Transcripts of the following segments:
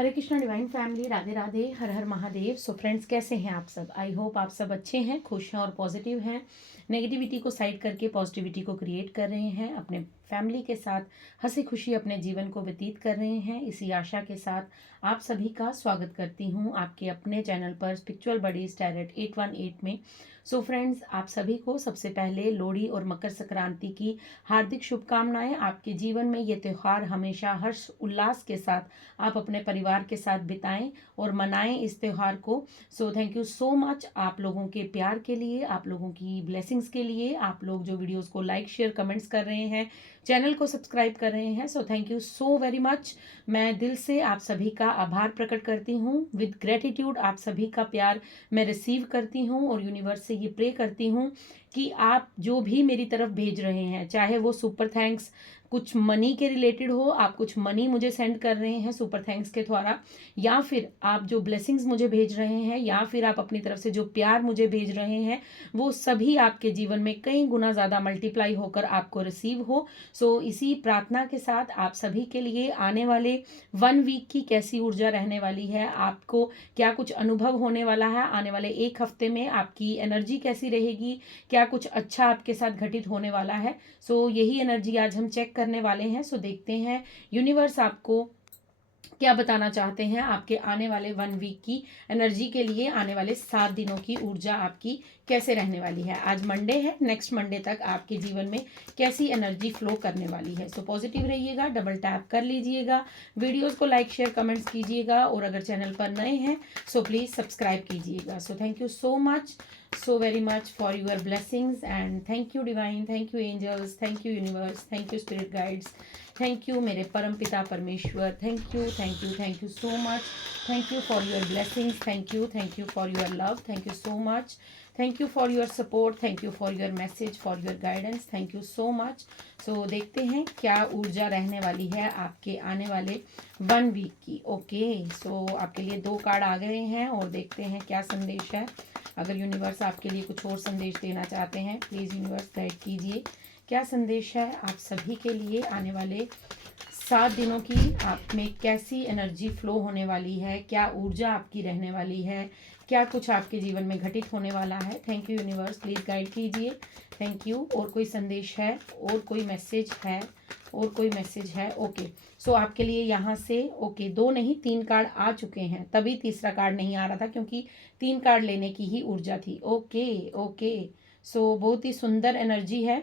हरे Krishna divine family, Radhe Radhe, हर हर Mahadev. So friends, कैसे हैं आप सब? आई होप आप सब अच्छे हैं, खुश हैं और पॉजिटिव हैं। नेगेटिविटी को साइड करके पॉजिटिविटी को क्रिएट कर रहे हैं, अपने फैमिली के साथ हंसी खुशी अपने जीवन को व्यतीत कर रहे हैं। इसी आशा के साथ आप सभी का स्वागत करती हूँ आपके अपने चैनल पर स्पिरिचुअल बडीज टैरोट 818 में। सो फ्रेंड्स, आप सभी को सबसे पहले लोहड़ी और मकर संक्रांति की हार्दिक शुभकामनाएं। आपके जीवन में ये त्यौहार हमेशा हर्ष उल्लास के साथ आप अपने परिवार के साथ बिताएं और मनाएं इस त्यौहार को। So thank you so much आप लोगों के प्यार के लिए, आप लोगों की ब्लेसिंग्स के लिए, आप लोग जो वीडियोस को लाइक शेयर कमेंट्स कर रहे हैं, चैनल को सब्सक्राइब कर रहे हैं। So thank you so very much. मैं दिल से आप सभी का आभार प्रकट करती हूँ। विद ग्रेटिट्यूड आप सभी का प्यार मैं रिसीव करती हूँ और यूनिवर्स से ये प्रे करती हूँ कि आप जो भी मेरी तरफ भेज रहे हैं, चाहे वो सुपर थैंक्स कुछ मनी के रिलेटेड हो, आप कुछ मनी मुझे सेंड कर रहे हैं सुपर थैंक्स के द्वारा, या फिर आप जो ब्लेसिंग्स मुझे भेज रहे हैं, या फिर आप अपनी तरफ से जो प्यार मुझे भेज रहे हैं, वो सभी आपके जीवन में कई गुना ज़्यादा मल्टीप्लाई होकर आपको रिसीव हो। सो इसी प्रार्थना के साथ आप सभी के लिए आने वाले 1 वीक की कैसी ऊर्जा रहने वाली है, आपको क्या कुछ अनुभव होने वाला है, आने वाले 1 हफ्ते में आपकी एनर्जी कैसी रहेगी, क्या कुछ अच्छा आपके साथ घटित होने वाला है। सो यही एनर्जी आज हम चेक करने वाले हैं। सो देखते हैं यूनिवर्स आपको क्या बताना चाहते हैं आपके आने वाले 1 वीक की एनर्जी के लिए। आने वाले 7 दिनों की ऊर्जा आपकी कैसे रहने वाली है। आज मंडे है, नेक्स्ट मंडे तक आपके जीवन में कैसी एनर्जी फ्लो करने वाली है। सो पॉजिटिव रहिएगा, डबल टैप कर लीजिएगा, वीडियोस को लाइक शेयर कमेंट्स कीजिएगा, और अगर चैनल पर नए हैं सो प्लीज़ सब्सक्राइब कीजिएगा। So thank you so much, so very much for your blessings, and thank you divine, thank you angels, thank you universe, thank you spirit guides, thank you मेरे परम पिता परमेश्वर, thank you thank you thank you so much, thank you for your blessings, thank you for your love, thank you so much, thank you for your support, thank you for your message, for your guidance, thank you so much। so देखते हैं क्या ऊर्जा रहने वाली है आपके आने वाले 1 वीक की। ओके, सो आपके लिए 2 कार्ड आ गए हैं और देखते हैं क्या संदेश है। अगर यूनिवर्स आपके लिए कुछ और संदेश देना चाहते हैं, प्लीज़ यूनिवर्स गाइड कीजिए क्या संदेश है आप सभी के लिए। आने वाले 7 दिनों की आप में कैसी एनर्जी फ्लो होने वाली है, क्या ऊर्जा आपकी रहने वाली है, क्या कुछ आपके जीवन में घटित होने वाला है। Thank you universe, please guide कीजिए। Thank you. और कोई संदेश है, और कोई मैसेज है, और कोई मैसेज है। ओके, सो आपके लिए यहाँ से 2 नहीं 3 कार्ड आ चुके हैं, तभी तीसरा कार्ड नहीं आ रहा था क्योंकि 3 कार्ड लेने की ही ऊर्जा थी। ओके, सो बहुत ही सुंदर एनर्जी है।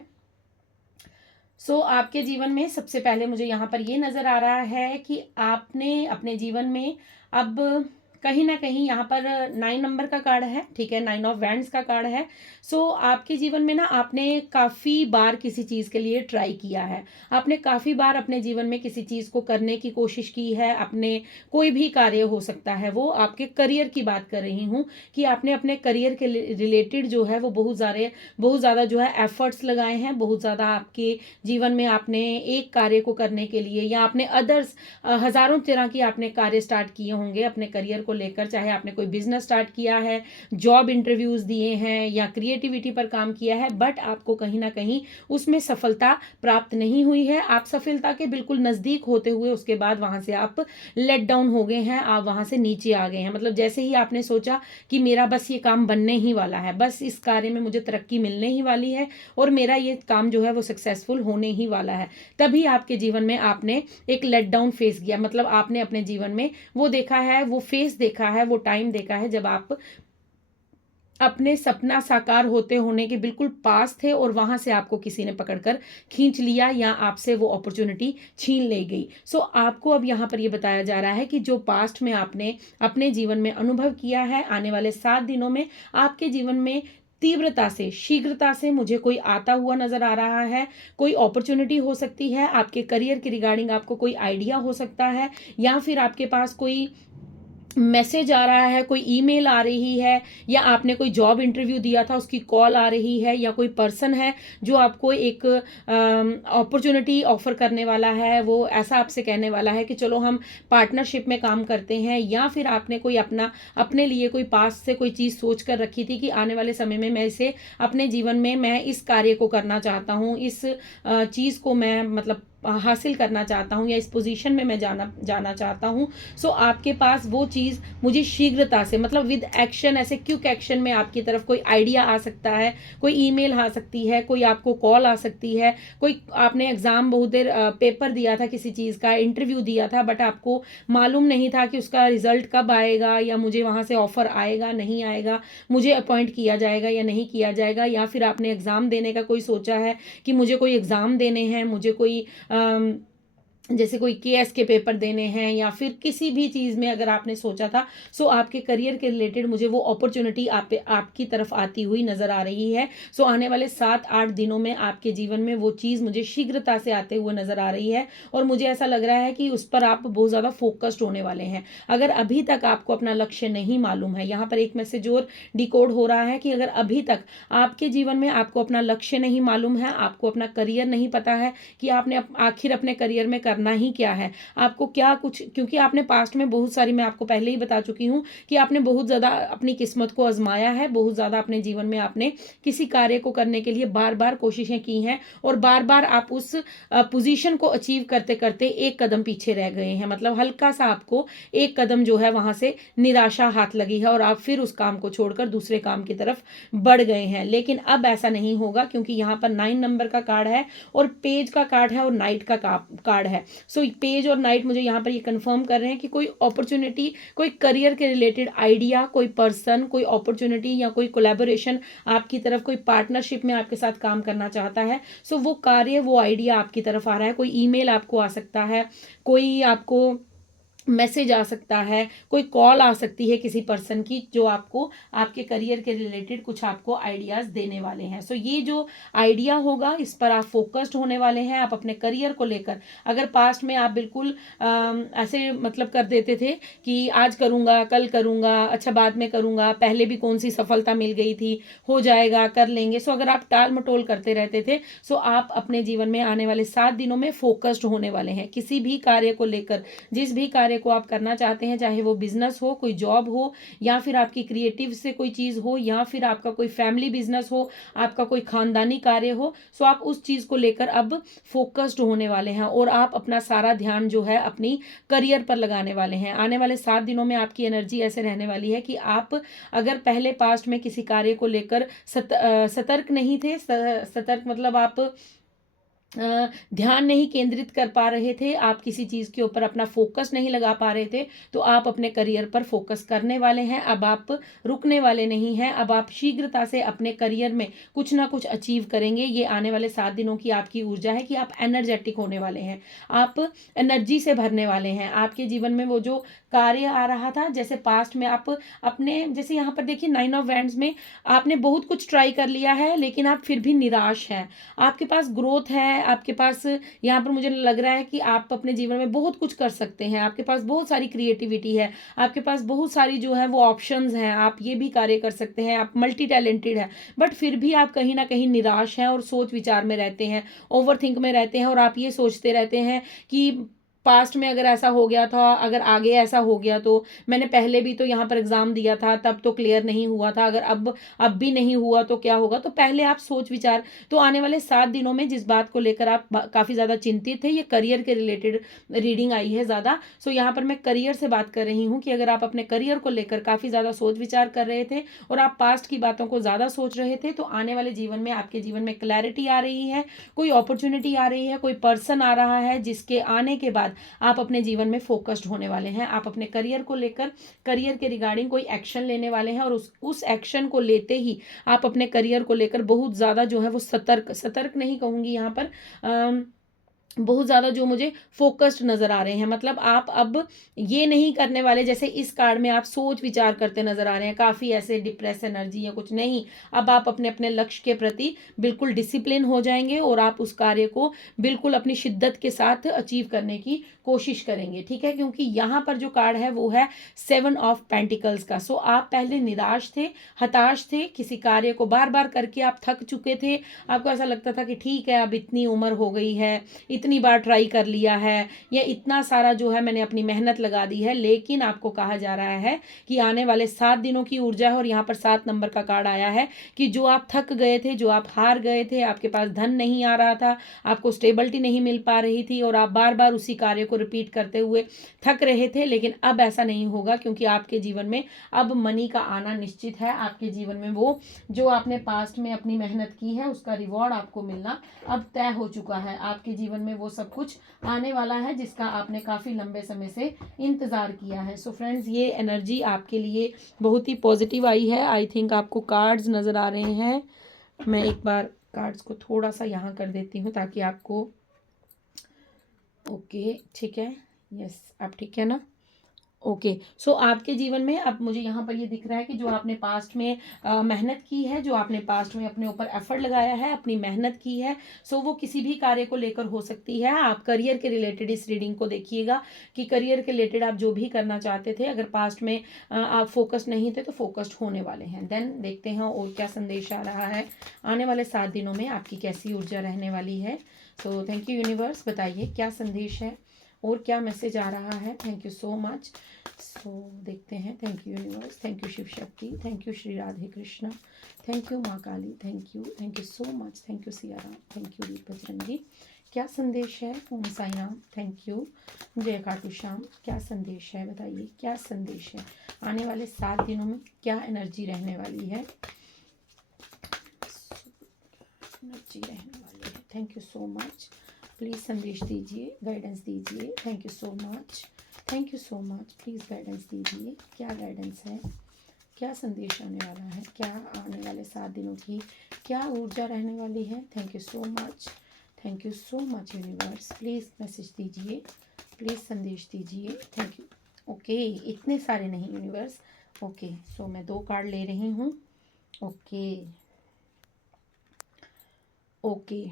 सो आपके जीवन में सबसे पहले मुझे यहाँ पर ये नज़र आ रहा है कि आपने अपने जीवन में अब कहीं ना कहीं यहाँ पर 9 नंबर का कार्ड है, ठीक है, 9 ऑफ वैंड्स का कार्ड है। सो आपके जीवन में ना आपने काफ़ी बार किसी चीज़ के लिए ट्राई किया है, आपने काफ़ी बार अपने जीवन में किसी चीज़ को करने की कोशिश की है। अपने कोई भी कार्य हो सकता है, वो आपके करियर की बात कर रही हूँ कि आपने अपने करियर के रिलेटेड जो है वो बहुत ज़्यादा जो है एफर्ट्स लगाए हैं। बहुत ज़्यादा आपके जीवन में आपने एक कार्य को करने के लिए, या आपने अदर्स हज़ारों तरह की आपने कार्य स्टार्ट किए होंगे अपने करियर को लेकर। चाहे आपने कोई बिजनेस स्टार्ट किया है, जॉब इंटरव्यूज दिए हैं, या क्रिएटिविटी पर काम किया है, बट आपको कहीं ना कहीं उसमें सफलता प्राप्त नहीं हुई है। आप सफलता के बिल्कुल नज़दीक होते हुए उसके बाद वहाँ से आप लेट डाउन हो गए हैं, आप वहाँ से नीचे आ गए हैं। मतलब जैसे ही आपने सोचा कि मेरा बस ये काम बनने ही वाला है, बस इस कार्य में मुझे तरक्की मिलने ही वाली है और मेरा ये काम जो है वो सक्सेसफुल होने ही वाला है, तभी आपके जीवन में आपने एक लेट डाउन फेस किया। मतलब आपने अपने जीवन में वो देखा है, वो फेस देखा है, वो टाइम देखा है जब आप अपने सपना साकार होने के बिल्कुल पास थे और वहां से आपको किसी ने पकड़कर खींच लिया, या आपसे वो अपॉर्चुनिटी छीन ले गई। सो आपको अब यहाँ पर ये बताया जा रहा है कि जो पास्ट में आपने अपने जीवन में अनुभव किया है, आने वाले 7 दिनों में आपके जीवन में तीव्रता से, शीघ्रता से मुझे कोई आता हुआ नजर आ रहा है। कोई अपॉर्चुनिटी हो सकती है, आपके करियर के रिगार्डिंग आपको कोई आइडिया हो सकता है, या फिर आपके पास कोई मैसेज आ रहा है, कोई ईमेल आ रही है, या आपने कोई जॉब इंटरव्यू दिया था उसकी कॉल आ रही है, या कोई पर्सन है जो आपको एक अपॉर्चुनिटी ऑफर करने वाला है, वो ऐसा आपसे कहने वाला है कि चलो हम पार्टनरशिप में काम करते हैं। या फिर आपने कोई अपने लिए कोई पास से कोई चीज़ सोच कर रखी थी कि आने वाले समय में मैं इसे अपने जीवन में मैं इस कार्य को करना चाहता हूँ, इस चीज़ को मैं मतलब हासिल करना चाहता हूँ या इस पोजीशन में मैं जाना चाहता हूँ, सो आपके पास वो चीज़ मुझे शीघ्रता से, मतलब विद एक्शन, ऐसे क्विक एक्शन में आपकी तरफ कोई आइडिया आ सकता है, कोई ईमेल आ सकती है, कोई आपको कॉल आ सकती है, कोई आपने एग्ज़ाम बहुत देर पेपर दिया था, किसी चीज़ का इंटरव्यू दिया था, बट आपको मालूम नहीं था कि उसका रिजल्ट कब आएगा, या मुझे वहाँ से ऑफ़र आएगा नहीं आएगा, मुझे अपॉइंट किया जाएगा या नहीं किया जाएगा, या फिर आपने एग्ज़ाम देने का कोई सोचा है कि मुझे कोई एग्ज़ाम देने हैं, मुझे कोई जैसे कोई केएस के पेपर देने हैं, या फिर किसी भी चीज़ में अगर आपने सोचा था, सो आपके करियर के रिलेटेड मुझे वो अपॉर्चुनिटी आपकी तरफ आती हुई नज़र आ रही है। सो आने वाले 7-8 दिनों में आपके जीवन में वो चीज़ मुझे शीघ्रता से आते हुए नज़र आ रही है, और मुझे ऐसा लग रहा है कि उस पर आप बहुत ज़्यादा फोकस्ड होने वाले हैं। अगर अभी तक आपको अपना लक्ष्य नहीं मालूम है, यहाँ पर एक मैसेज और डिकोड हो रहा है कि अगर अभी तक आपके जीवन में आपको अपना लक्ष्य नहीं मालूम है, आपको अपना करियर नहीं पता है कि आपने आखिर अपने करियर में करना ही क्या है, आपको क्या कुछ, क्योंकि आपने पास्ट में बहुत सारी, मैं आपको पहले ही बता चुकी हूँ कि आपने बहुत ज़्यादा अपनी किस्मत को आजमाया है, बहुत ज़्यादा अपने जीवन में आपने किसी कार्य को करने के लिए बार बार कोशिशें की हैं, और बार बार आप उस पोजीशन को अचीव करते करते एक कदम पीछे रह गए हैं, मतलब हल्का सा आपको एक कदम जो है वहां से निराशा हाथ लगी है, और आप फिर उस काम को छोड़कर दूसरे काम की तरफ बढ़ गए हैं। लेकिन अब ऐसा नहीं होगा, क्योंकि यहाँ पर 9 नंबर का कार्ड है, और पेज का कार्ड है, और नाइट का कार्ड है। सो पेज और नाइट मुझे यहाँ पर ये कंफर्म कर रहे हैं कि कोई अपॉर्चुनिटी, कोई करियर के रिलेटेड आइडिया, कोई पर्सन, कोई अपॉर्चुनिटी या कोई कोलैबोरेशन आपकी तरफ, कोई पार्टनरशिप में आपके साथ काम करना चाहता है। सो वो कार्य, वो आइडिया आपकी तरफ आ रहा है, कोई ईमेल आपको आ सकता है, कोई आपको मैसेज आ सकता है, कोई कॉल आ सकती है किसी पर्सन की, जो आपको आपके करियर के रिलेटेड कुछ आपको आइडियाज़ देने वाले हैं। सो ये जो आइडिया होगा, इस पर आप फोकस्ड होने वाले हैं, आप अपने करियर को लेकर। अगर पास्ट में आप बिल्कुल ऐसे मतलब कर देते थे कि आज करूँगा, कल करूँगा, अच्छा बाद में करूँगा, पहले भी कौन सी सफलता मिल गई थी, हो जाएगा, कर लेंगे, सो अगर आप टाल मटोल करते रहते थे, सो आप अपने जीवन में आने वाले 7 दिनों में फोकस्ड होने वाले हैं किसी भी कार्य को लेकर। जिस भी कार्य को आप करना चाहते हैं, चाहे वो बिजनेस हो, कोई जॉब हो, या फिर आपकी क्रिएटिव से कोई चीज़ हो, या फिर आपका कोई फैमिली बिजनेस हो, आपका कोई खानदानी कार्य हो, सो आप उस चीज़ को लेकर अब फोकस्ड होने वाले हैं, और आप अपना सारा ध्यान जो है अपनी करियर पर लगाने वाले हैं। आने वाले 7 दिनों में आपकी एनर्जी ऐसे रहने वाली है कि आप अगर पहले पास्ट में किसी कार्य को लेकर सतर्क नहीं थे, सतर्क मतलब आप ध्यान नहीं केंद्रित कर पा रहे थे, आप किसी चीज़ के ऊपर अपना फोकस नहीं लगा पा रहे थे, तो आप अपने करियर पर फोकस करने वाले हैं। अब आप रुकने वाले नहीं हैं, अब आप शीघ्रता से अपने करियर में कुछ ना कुछ अचीव करेंगे। ये आने वाले 7 दिनों की आपकी ऊर्जा है कि आप एनर्जेटिक होने वाले हैं, आप एनर्जी से भरने वाले हैं। आपके जीवन में वो जो कार्य आ रहा था, जैसे पास्ट में आप अपने, जैसे यहाँ पर देखिए 9 ऑफ वैंड्स में आपने बहुत कुछ ट्राई कर लिया है, लेकिन आप फिर भी निराश हैं। आपके पास ग्रोथ है, आपके पास यहाँ पर मुझे लग रहा है कि आप अपने जीवन में बहुत कुछ कर सकते हैं, आपके पास बहुत सारी क्रिएटिविटी है, आपके पास बहुत सारी जो है वो ऑप्शंस हैं, आप ये भी कार्य कर सकते हैं, आप मल्टी टैलेंटेड है, बट फिर भी आप कहीं ना कहीं निराश हैं और सोच विचार में रहते हैं, ओवर थिंक में रहते हैं, और आप ये सोचते रहते हैं कि पास्ट में अगर ऐसा हो गया था, अगर आगे ऐसा हो गया तो, मैंने पहले भी तो यहाँ पर एग्जाम दिया था, तब तो क्लियर नहीं हुआ था, अगर अब भी नहीं हुआ तो क्या होगा। तो पहले आप सोच विचार, तो आने वाले 7 दिनों में जिस बात को लेकर आप काफ़ी ज़्यादा चिंतित थे, ये करियर के रिलेटेड रीडिंग आई है ज़्यादा। सो यहाँ पर मैं करियर से बात कर रही हूँ कि अगर आप अपने करियर को लेकर काफ़ी ज़्यादा सोच विचार कर रहे थे, और आप पास्ट की बातों को ज़्यादा सोच रहे थे, तो आने वाले जीवन में आपके जीवन में क्लैरिटी आ रही है, कोई अपॉर्चुनिटी आ रही है, कोई पर्सन आ रहा है, जिसके आने के बाद आप अपने जीवन में फोकस्ड होने वाले हैं। आप अपने करियर को लेकर, करियर के रिगार्डिंग कोई एक्शन लेने वाले हैं, और उस एक्शन को लेते ही आप अपने करियर को लेकर बहुत ज़्यादा जो है वो सतर्क नहीं कहूँगी यहाँ पर, बहुत ज़्यादा जो मुझे फोकस्ड नज़र आ रहे हैं। मतलब आप अब ये नहीं करने वाले, जैसे इस कार्ड में आप सोच विचार करते नज़र आ रहे हैं, काफ़ी ऐसे डिप्रेस एनर्जी या कुछ नहीं। अब आप अपने अपने लक्ष्य के प्रति बिल्कुल डिसिप्लिन हो जाएंगे, और आप उस कार्य को बिल्कुल अपनी शिद्दत के साथ अचीव करने की कोशिश करेंगे, ठीक है। क्योंकि यहाँ पर जो कार्ड है वो है 7 ऑफ पेंटिकल्स का। सो आप पहले निराश थे, हताश थे, किसी कार्य को बार बार करके आप थक चुके थे, आपको ऐसा लगता था कि ठीक है अब इतनी उम्र हो गई है, इतने इतनी बार ट्राई कर लिया है, या इतना सारा जो है मैंने अपनी मेहनत लगा दी है, लेकिन आपको कहा जा रहा है कि आने वाले 7 दिनों की ऊर्जा है। और यहाँ पर 7 नंबर का कार्ड आया है कि जो आप थक गए थे, जो आप हार गए थे, आपके पास धन नहीं आ रहा था, आपको स्टेबिलिटी नहीं मिल पा रही थी और आप बार बार उसी कार्य को रिपीट करते हुए थक रहे थे, लेकिन अब ऐसा नहीं होगा, क्योंकि आपके जीवन में अब मनी का आना निश्चित है। आपके जीवन में वो जो आपने पास्ट में अपनी मेहनत की है उसका रिवॉर्ड आपको मिलना अब तय हो चुका है। आपके जीवन में वो सब कुछ आने वाला है जिसका आपने काफ़ी लंबे समय से इंतज़ार किया है। सो फ्रेंड्स, ये एनर्जी आपके लिए बहुत ही पॉजिटिव आई है। आई थिंक आपको कार्ड्स नज़र आ रहे हैं। मैं एक बार कार्ड्स को थोड़ा सा यहाँ कर देती हूँ ताकि आपको, ओके ठीक है, यस आप ठीक है ना, ओके। सो आपके जीवन में अब मुझे यहाँ पर ये दिख रहा है कि जो आपने पास्ट में मेहनत की है, जो आपने पास्ट में अपने ऊपर एफर्ट लगाया है, अपनी मेहनत की है, सो वो किसी भी कार्य को लेकर हो सकती है। आप करियर के रिलेटेड इस रीडिंग को देखिएगा कि करियर के रिलेटेड आप जो भी करना चाहते थे, अगर पास्ट में आप फोकस्ड नहीं थे तो फोकस्ड होने वाले हैं। देन देखते हैं और क्या संदेश आ रहा है आने वाले 7 दिनों में, आपकी कैसी ऊर्जा रहने वाली है। सो थैंक यू यूनिवर्स, बताइए क्या संदेश है और क्या मैसेज आ रहा है। Thank you so much. So देखते हैं। Thank you universe, thank you Shiv Shakti, thank you Shri Radhe Krishna, thank you Maa Kali, thank you so much, thank you Siya Ram, thank you Veer Bajrangi. क्या संदेश है? ओम साई राम, थैंक यू जय खाटू श्याम। क्या संदेश है बताइए, क्या संदेश है आने वाले 7 दिनों में, क्या एनर्जी रहने वाली है, एनर्जी रहने वाली है। Thank you so much, please संदेश दीजिए, गाइडेंस दीजिए। Thank you so much, thank you so much, please guidance दीजिए। क्या गाइडेंस है, क्या संदेश आने वाला है, क्या आने वाले 7 दिनों की क्या ऊर्जा रहने वाली है। Thank you so much universe, please message दीजिए, प्लीज़ संदेश दीजिए। Thank you. ओके, इतने सारे नहीं यूनिवर्स। ओके, सो मैं 2 कार्ड ले रही हूँ। ओके ओके,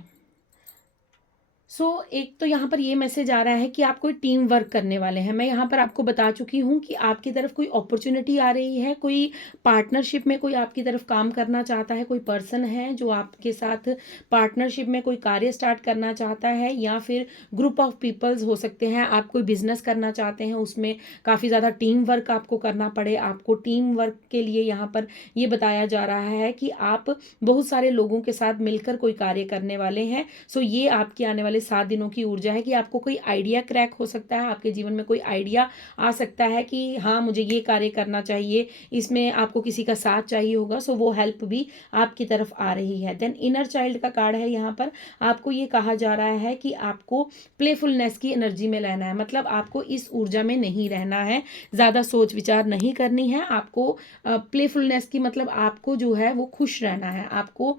सो एक तो यहाँ पर ये मैसेज आ रहा है कि आप कोई टीम वर्क करने वाले हैं। मैं यहाँ पर आपको बता चुकी हूँ कि आपकी तरफ कोई अपॉर्चुनिटी आ रही है, कोई पार्टनरशिप में कोई आपकी तरफ काम करना चाहता है, कोई पर्सन है जो आपके साथ पार्टनरशिप में कोई कार्य स्टार्ट करना चाहता है, या फिर ग्रुप ऑफ पीपल्स हो सकते हैं। आप कोई बिजनेस करना चाहते हैं, उसमें काफ़ी ज़्यादा टीम वर्क आपको करना पड़े। आपको टीम वर्क के लिए यहाँ पर ये बताया जा रहा है कि आप बहुत सारे लोगों के साथ मिलकर कोई कार्य करने वाले हैं। सो ये आपके आने वाले 7 दिनों की ऊर्जा है कि आपको कोई आइडिया क्रैक हो सकता है, आपके जीवन में कोई आइडिया आ सकता है कि हाँ मुझे ये कार्य करना चाहिए, इसमें आपको किसी का साथ चाहिए होगा। सो वो हेल्प भी आपकी तरफ आ रही है। देन इनर चाइल्ड का कार्ड है यहाँ पर। आपको ये कहा जा रहा है कि आपको प्लेफुलनेस की एनर्जी में रहना है, मतलब आपको इस ऊर्जा में नहीं रहना है, ज़्यादा सोच विचार नहीं करनी है। आपको प्लेफुलनेस की मतलब आपको जो है वो खुश रहना है, आपको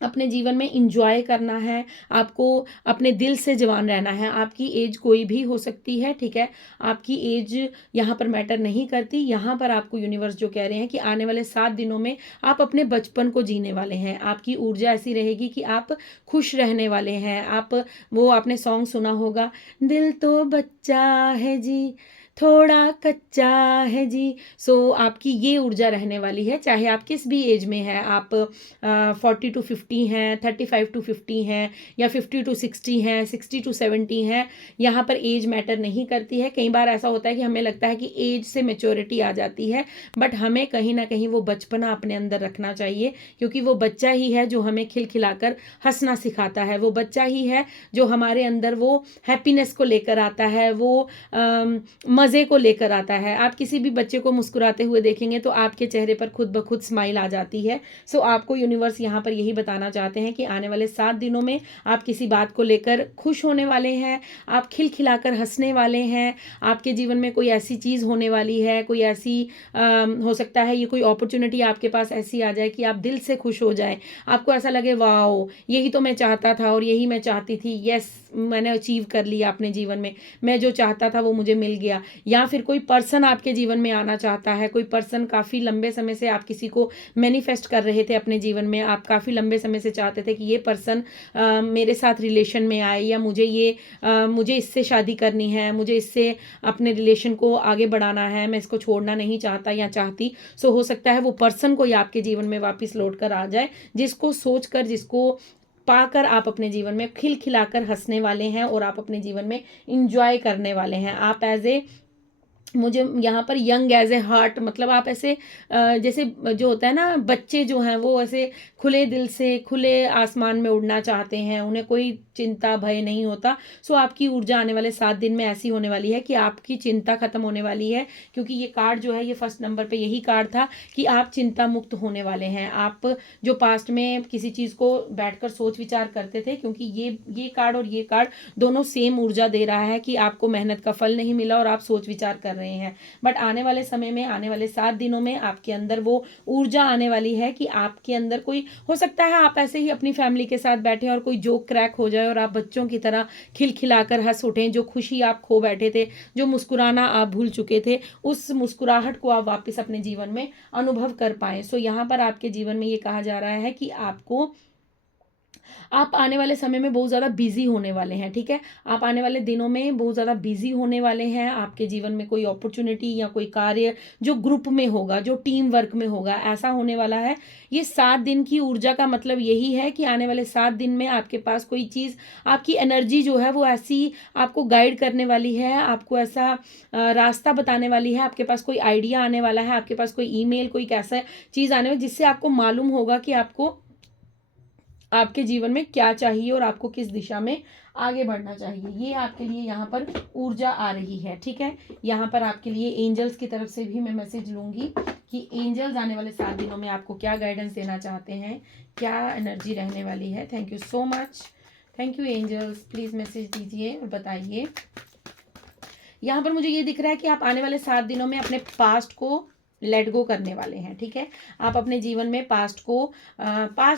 अपने जीवन में इंजॉय करना है, आपको अपने दिल से जवान रहना है। आपकी एज कोई भी हो सकती है, ठीक है, आपकी एज यहाँ पर मैटर नहीं करती। यहाँ पर आपको यूनिवर्स जो कह रहे हैं कि आने वाले 7 दिनों में आप अपने बचपन को जीने वाले हैं। आपकी ऊर्जा ऐसी रहेगी कि आप खुश रहने वाले हैं। आप वो आपने सॉन्ग सुना होगा, दिल तो बच्चा है जी थोड़ा कच्चा है जी। सो आपकी ये ऊर्जा रहने वाली है, चाहे आप किस भी एज में हैं। आप 40 to 50 हैं, 35 to 50 हैं, या 50 to 60 हैं, 60 to 70 हैं। यहाँ पर एज मैटर नहीं करती है। कई बार ऐसा होता है कि हमें लगता है कि एज से मेच्योरिटी आ जाती है, बट हमें कहीं ना कहीं वो बचपना अपने अंदर रखना चाहिए, क्योंकि वो बच्चा ही है जो हमें खिलखिलाकर हंसना सिखाता है। वो बच्चा ही है जो हमारे अंदर वो हैप्पीनेस को लेकर आता है, वो मज़े को लेकर आता है। आप किसी भी बच्चे को मुस्कुराते हुए देखेंगे तो आपके चेहरे पर खुद ब खुद स्माइल आ जाती है। सो आपको यूनिवर्स यहाँ पर यही बताना चाहते हैं कि आने वाले 7 दिनों में आप किसी बात को लेकर खुश होने वाले हैं, आप खिलखिलाकर हंसने वाले हैं। आपके जीवन में कोई ऐसी चीज़ होने वाली है, कोई ऐसी हो सकता है ये कोई अपॉर्चुनिटी आपके पास ऐसी आ जाए कि आप दिल से खुश हो जाए। आपको ऐसा लगे वाओ यही तो मैं चाहता था और यही मैं चाहती थी, यस मैंने अचीव कर लिया अपने जीवन में, मैं जो चाहता था वो मुझे मिल गया। या फिर कोई पर्सन आपके जीवन में आना चाहता है, कोई पर्सन काफ़ी लंबे समय से आप किसी को मैनिफेस्ट कर रहे थे अपने जीवन में, आप काफ़ी लंबे समय से चाहते थे कि ये पर्सन मेरे साथ रिलेशन में आए, या मुझे इससे शादी करनी है, मुझे इससे अपने रिलेशन को आगे बढ़ाना है, मैं इसको छोड़ना नहीं चाहता या चाहती। हो सकता है वो पर्सन कोई आपके जीवन में वापस लौट कर आ जाए, जिसको सोच कर, जिसको पाकर आप अपने जीवन में खिलखिलाकर हंसने वाले हैं और आप अपने जीवन में इंजॉय करने वाले हैं। आप एज ए मुझे यहाँ पर यंग एज ए हार्ट, मतलब आप ऐसे जैसे जो होता है ना, बच्चे जो हैं वो ऐसे खुले दिल से खुले आसमान में उड़ना चाहते हैं, उन्हें कोई चिंता भय नहीं होता। सो आपकी ऊर्जा आने वाले 7 दिन में ऐसी होने वाली है कि आपकी चिंता खत्म होने वाली है, क्योंकि ये कार्ड जो है ये फर्स्ट नंबर पे यही कार्ड था कि आप चिंता मुक्त होने वाले हैं। आप जो पास्ट में किसी चीज़ को बैठकर सोच विचार करते थे, क्योंकि ये कार्ड और ये कार्ड दोनों सेम ऊर्जा दे रहा है कि आपको मेहनत का फल नहीं मिला और आप सोच विचार कर रहे हैं। बट आने वाले समय में, आने वाले 7 दिनों में आपके अंदर वो ऊर्जा आने वाली है कि आपके अंदर कोई, हो सकता है आप ऐसे ही अपनी फैमिली के साथ बैठे और कोई जोक क्रैक हो जाए और आप बच्चों की तरह खिलखिलाकर हंस उठें। जो खुशी आप खो बैठे थे, जो मुस्कुराना आप भूल चुके थे, उस मुस्कुराहट को आप वापस अपने जीवन में अनुभव कर पाए। सो यहाँ पर आपके जीवन में ये कहा जा रहा है कि आप आने वाले समय में बहुत ज़्यादा बिजी होने वाले हैं। ठीक है, आप आने वाले दिनों में बहुत ज़्यादा बिजी होने वाले हैं। आपके जीवन में कोई अपॉर्चुनिटी या कोई कार्य जो ग्रुप में होगा, जो टीम वर्क में होगा, ऐसा होने वाला है। ये 7 दिन की ऊर्जा का मतलब यही है कि आने वाले 7 दिन में आपके पास कोई चीज़, आपकी एनर्जी जो है वो ऐसी आपको गाइड करने वाली है, आपको ऐसा रास्ता बताने वाली है, आपके पास कोई आइडिया आने वाला है, आपके पास कोई ईमेल, कोई कैसा चीज़ आने वाली, जिससे आपको मालूम होगा कि आपको आपके जीवन में क्या चाहिए और आपको किस दिशा में आगे बढ़ना चाहिए। ये आपके लिए यहाँ पर ऊर्जा आ रही है। ठीक है, यहाँ पर आपके लिए एंजल्स की तरफ से भी मैं मैसेज लूँगी कि एंजल्स आने वाले 7 दिनों में आपको क्या गाइडेंस देना चाहते हैं, क्या एनर्जी रहने वाली है। Thank you so much, thank you angels. Please message दीजिए और बताइए। यहाँ पर मुझे ये दिख रहा है कि आप आने वाले 7 दिनों में अपने पास्ट को लेट गो करने वाले हैं। ठीक है, आप अपने जीवन में पास्ट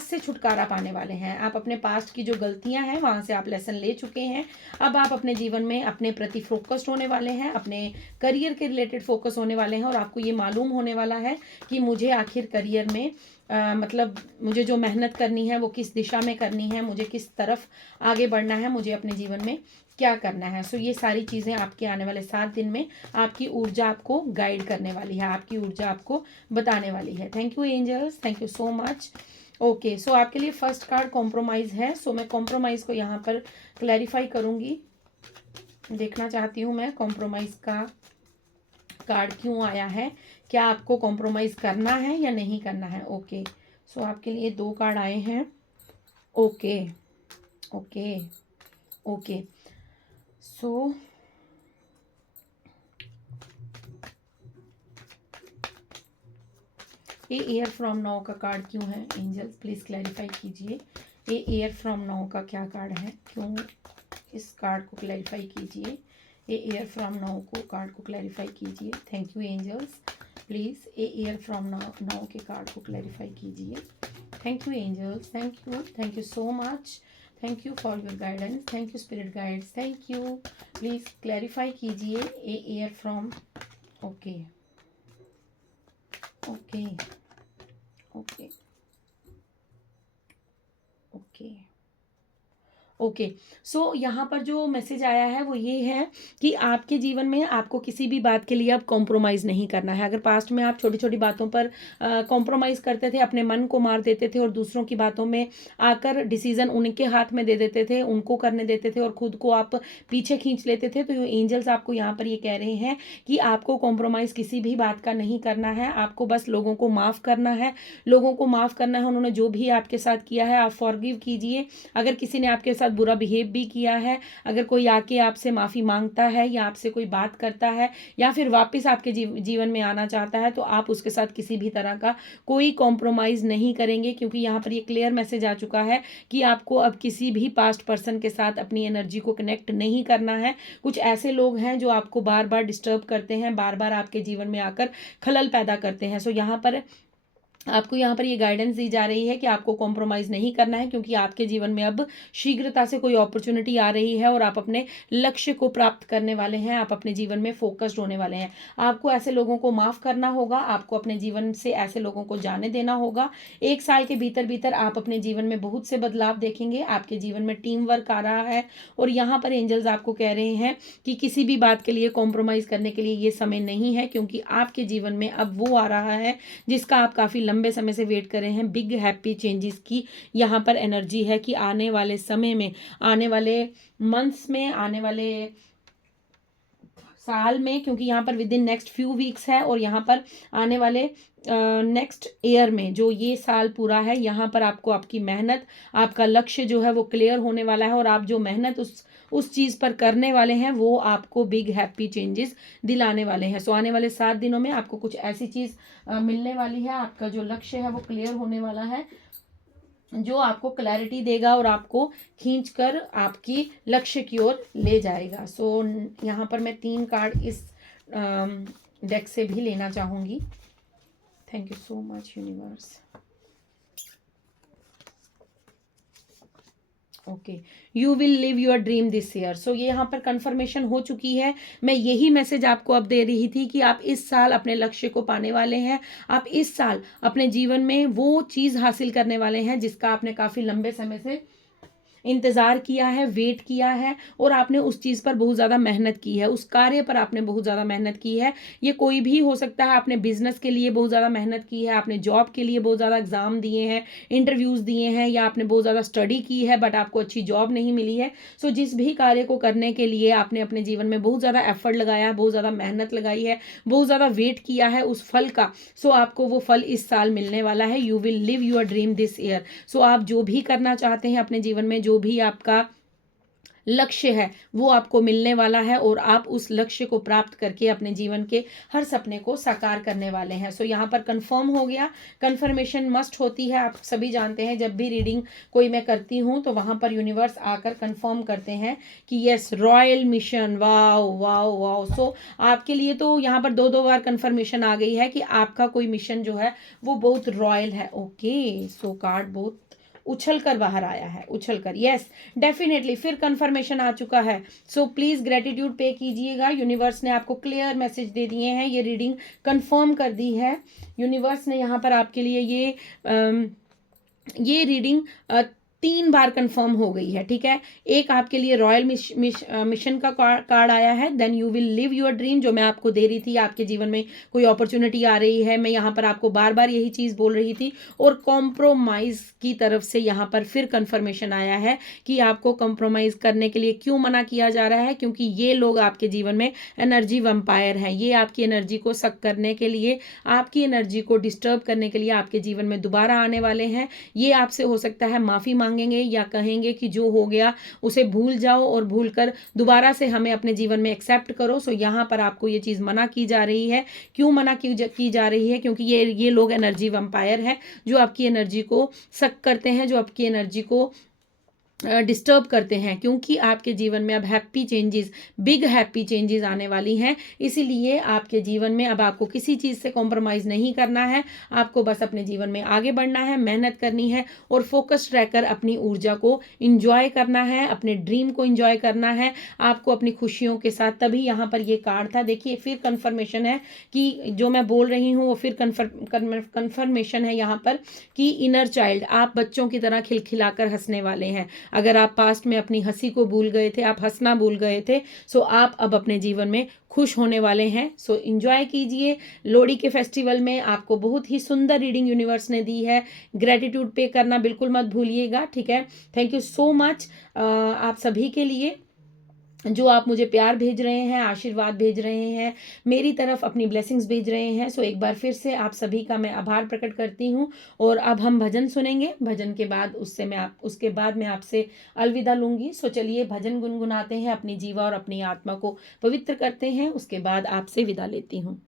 से छुटकारा पाने वाले हैं। आप अपने पास्ट की जो गलतियां हैं वहां से आप लेसन ले चुके हैं। अब आप अपने जीवन में अपने प्रति फोकस्ड होने वाले हैं, अपने करियर के रिलेटेड फोकस होने वाले हैं और आपको ये मालूम होने वाला है कि मुझे आखिर करियर में मतलब मुझे जो मेहनत करनी है वो किस दिशा में करनी है, मुझे किस तरफ आगे बढ़ना है, मुझे अपने जीवन में क्या करना है। सो ये सारी चीज़ें आपके आने वाले 7 दिन में आपकी ऊर्जा आपको गाइड करने वाली है, आपकी ऊर्जा आपको बताने वाली है। Thank you angels, thank you so much. Okay, so आपके लिए फर्स्ट कार्ड कॉम्प्रोमाइज़ है। सो मैं कॉम्प्रोमाइज़ को यहाँ पर क्लैरिफाई करूँगी। देखना चाहती हूँ मैं कॉम्प्रोमाइज़ का कार्ड क्यों आया है, क्या आपको कॉम्प्रोमाइज़ करना है या नहीं करना है। ओके, सो आपके लिए 2 कार्ड आए हैं। ओके ओके ओके, सो ये एयर फ्रॉम नाउ का कार्ड क्यों है एंजल्स, प्लीज़ क्लैरिफाई कीजिए। ये एयर फ्रॉम नाउ का क्या कार्ड है, क्यों इस कार्ड को क्लैरिफाई कीजिए। ये एयर फ्रॉम नाउ को कार्ड को क्लैरिफाई कीजिए। थैंक यू एंजल्स, प्लीज़ ये एयर फ्रॉम नाउ के कार्ड को क्लैरिफाई कीजिए। Thank you angels, thank you so much, thank you for your guidance, thank you spirit guides, thank you. Please clarify कीजिए a air from. Okay okay okay okay okay, so यहाँ पर जो message आया है वो ये है कि आपके जीवन में आपको किसी भी बात के लिए अब कॉम्प्रोमाइज़ नहीं करना है। अगर पास्ट में आप छोटी छोटी बातों पर कॉम्प्रोमाइज़ करते थे, अपने मन को मार देते थे और दूसरों की बातों में आकर डिसीज़न उनके हाथ में दे देते थे, उनको करने देते थे और खुद को आप पीछे खींच लेते थे, तो ये एंजल्स आपको यहाँ पर ये कह रहे हैं कि आपको कॉम्प्रोमाइज़ किसी भी बात का नहीं करना है। आपको बस लोगों को माफ़ करना है, लोगों को माफ़ करना है। उन्होंने जो भी आपके साथ किया है आप फॉरगिव कीजिए। अगर किसी ने आपके साथ बुरा बिहेव भी किया है, अगर कोई आके आपसे माफ़ी मांगता है या आपसे कोई बात करता है या फिर वापस आपके जीवन में आना चाहता है, तो आप उसके साथ किसी भी तरह का कोई कॉम्प्रोमाइज़ नहीं करेंगे, क्योंकि यहाँ पर ये क्लियर मैसेज आ चुका है कि आपको अब किसी भी पास्ट पर्सन के साथ अपनी एनर्जी को कनेक्ट नहीं करना है। कुछ ऐसे लोग हैं जो आपको बार बार डिस्टर्ब करते हैं, बार बार आपके जीवन में आकर खलल पैदा करते हैं। सो यहाँ पर आपको यहाँ पर ये गाइडेंस दी जा रही है कि आपको कॉम्प्रोमाइज़ नहीं करना है, क्योंकि आपके जीवन में अब शीघ्रता से कोई अपॉर्चुनिटी आ रही है और आप अपने लक्ष्य को प्राप्त करने वाले हैं, आप अपने जीवन में फोकस्ड होने वाले हैं। आपको ऐसे लोगों को माफ़ करना होगा, आपको अपने जीवन से ऐसे लोगों को जाने देना होगा। 1 साल के भीतर भीतर आप अपने जीवन में बहुत से बदलाव देखेंगे, आपके जीवन में टीम वर्क आ रहा है और यहाँ पर एंजल्स आपको कह रहे हैं कि किसी भी बात के लिए कॉम्प्रोमाइज़ करने के लिए ये समय नहीं है, क्योंकि आपके जीवन में अब वो आ रहा है जिसका आप काफ़ी लंबे समय से वेट कर रहे हैं, बिग हैप्पी चेंजेस की यहाँ पर एनर्जी है कि आने वाले समय में, आने वाले मंथ्स में, आने वाले साल में, क्योंकि यहाँ पर with in next few weeks है, और यहाँ पर आने वाले नेक्स्ट ईयर में जो ये साल पूरा है, यहाँ पर आपको आपकी मेहनत, आपका लक्ष्य जो है वो क्लियर होने वाला है, और आप जो मेहनत उस चीज़ पर करने वाले हैं वो आपको बिग हैप्पी चेंजेस दिलाने वाले हैं। सो आने वाले 7 दिनों में आपको कुछ ऐसी चीज़ मिलने वाली है, आपका जो लक्ष्य है वो क्लियर होने वाला है, जो आपको क्लैरिटी देगा और आपको खींचकर आपकी लक्ष्य की ओर ले जाएगा। सो यहाँ पर मैं 3 कार्ड इस डेक से भी लेना चाहूँगी। Thank you so much universe. Okay, you will live your dream this year. So ये यहाँ पर कंफर्मेशन हो चुकी है। मैं यही मैसेज आपको अब दे रही थी कि आप इस साल अपने लक्ष्य को पाने वाले हैं। आप इस साल अपने जीवन में वो चीज़ हासिल करने वाले हैं जिसका आपने काफ़ी लंबे समय से इंतज़ार किया है, वेट किया है, और आपने उस चीज़ पर बहुत ज़्यादा मेहनत की है, उस कार्य पर आपने बहुत ज़्यादा मेहनत की है। ये कोई भी हो सकता है, आपने बिजनेस के लिए बहुत ज़्यादा मेहनत की है, आपने जॉब के लिए बहुत ज़्यादा एग्ज़ाम दिए हैं, इंटरव्यूज़ दिए हैं, या आपने बहुत ज़्यादा स्टडी की है बट आपको अच्छी जॉब नहीं मिली है। सो जिस भी कार्य को करने के लिए आपने अपने जीवन में बहुत ज़्यादा एफर्ट लगाया है, बहुत ज़्यादा मेहनत लगाई है, बहुत ज़्यादा वेट किया है उस फल का, सो आपको वो फल इस साल मिलने वाला है। You will live your dream this year. So आप जो भी करना चाहते हैं अपने जीवन में, जो भी आपका लक्ष्य है वो आपको मिलने वाला है, और आप उस लक्ष्य को प्राप्त करके अपने जीवन के हर सपने को साकार करने वाले हैं। सो यहाँ पर कंफर्म हो गया। कंफर्मेशन मस्ट होती है, आप सभी जानते हैं, जब भी रीडिंग कोई मैं करती हूँ तो वहाँ पर यूनिवर्स आकर कंफर्म करते हैं कि yes, royal mission, wow wow wow. So आपके लिए तो यहाँ पर 2 बार कंफर्मेशन आ गई है कि आपका कोई मिशन जो है वो बहुत रॉयल है। ओके, सो कार्ड बहुत उछल कर बाहर आया है, उछल कर, यस डेफिनेटली फिर कंफर्मेशन आ चुका है। सो प्लीज ग्रेटिट्यूड पे कीजिएगा। यूनिवर्स ने आपको क्लियर मैसेज दे दिए हैं, ये रीडिंग कंफर्म कर दी है यूनिवर्स ने यहाँ पर आपके लिए। ये रीडिंग 3 बार कंफर्म हो गई है, ठीक है। एक आपके लिए रॉयल मिशन का कार्ड आया है, then you will live your dream, जो मैं आपको दे रही थी, आपके जीवन में कोई अपॉर्चुनिटी आ रही है, मैं यहाँ पर आपको बार बार यही चीज़ बोल रही थी। और कॉम्प्रोमाइज़ की तरफ से यहाँ पर फिर कंफर्मेशन आया है कि आपको कॉम्प्रोमाइज़ करने के लिए क्यों मना किया जा रहा है, क्योंकि ये लोग आपके जीवन में एनर्जी वैम्पायर हैं। ये आपकी एनर्जी को सक करने के लिए, आपकी एनर्जी को डिस्टर्ब करने के लिए आपके जीवन में दोबारा आने वाले हैं। ये आपसे हो सकता है माफ़ी मांगेंगे या कहेंगे कि जो हो गया उसे भूल जाओ, और भूल कर दोबारा से हमें अपने जीवन में एक्सेप्ट करो। सो यहाँ पर आपको ये चीज़ मना की जा रही है। क्यों मना की जा रही है? क्योंकि ये लोग एनर्जी वैम्पायर हैं, जो आपकी एनर्जी को सक करते हैं, जो आपकी एनर्जी को डिस्टर्ब करते हैं, क्योंकि आपके जीवन में अब happy changes, big happy changes आने वाली हैं। इसीलिए आपके जीवन में अब आपको किसी चीज़ से कॉम्प्रोमाइज़ नहीं करना है। आपको बस अपने जीवन में आगे बढ़ना है, मेहनत करनी है, और फोकस्ड रहकर अपनी ऊर्जा को इंजॉय करना है, अपने ड्रीम को इंजॉय करना है, आपको अपनी खुशियों के साथ। तभी यहाँ पर ये कार्ड था, देखिए फिर कन्फर्मेशन है कि जो मैं बोल रही हूँ वो फिर कन्फर्मेशन है यहाँ पर कि इनर चाइल्ड, आप बच्चों की तरह खिलखिलाकर हंसने वाले हैं। अगर आप पास्ट में अपनी हंसी को भूल गए थे, आप हंसना भूल गए थे, सो आप अब अपने जीवन में खुश होने वाले हैं। सो एंजॉय कीजिए। लोहड़ी के फेस्टिवल में आपको बहुत ही सुंदर रीडिंग यूनिवर्स ने दी है। ग्रेटिट्यूड पे करना बिल्कुल मत भूलिएगा, ठीक है। थैंक यू सो मच आप सभी के लिए, जो आप मुझे प्यार भेज रहे हैं, आशीर्वाद भेज रहे हैं, मेरी तरफ अपनी ब्लेसिंग्स भेज रहे हैं। सो एक बार फिर से आप सभी का मैं आभार प्रकट करती हूँ। और अब हम भजन सुनेंगे। भजन के बाद उसके बाद मैं आपसे अलविदा लूँगी। सो चलिए भजन गुनगुनाते हैं, अपनी जीवा और अपनी आत्मा को पवित्र करते हैं, उसके बाद आपसे विदा लेती हूँ।